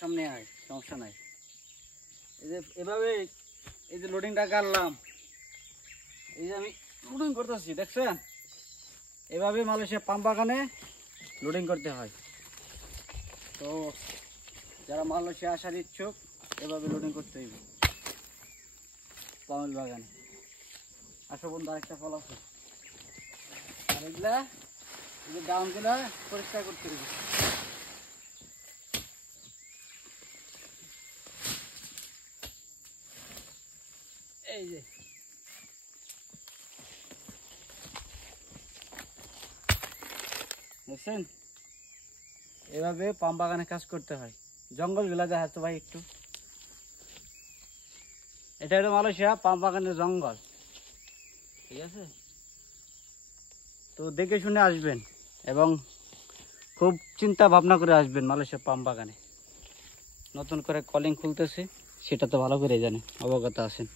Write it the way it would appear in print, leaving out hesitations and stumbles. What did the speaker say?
সামনে আয়, সমস্যা নাই। এই যে এভাবে এই যে লোডিংটা কাটলাম, এই যে আমি লোডিং করতেছি, দেখছেন? এভাবে মালয়েশিয়া পাম বাগানে লোডিং করতে হয়। তো যারা মালয়েশিয়া আসার ইচ্ছুক এভাবে লোডিং করতে হইবে পামেল বাগানে। আসো বন্ধু, আরেকটা ফল আছে, আর এগুলা এই যে ডাউনগুলা পরিষ্কার করতে হবে। এই যে দেখছেন, এভাবে পাম বাগানে কাজ করতে হয়। জঙ্গলগুলা দেখা তো ভাই একটু, এটা হলো মালয়েশিয়া পাম বাগানের জঙ্গল, ঠিক আছে? তো দেখে শুনে আসবেন এবং খুব চিন্তা ভাবনা করে আসবেন মালয়েশিয়া পাম বাগানে। নতুন করে কলিং খুলতেছে, সেটা তো ভালো করে জানেন, অবগত আছেন।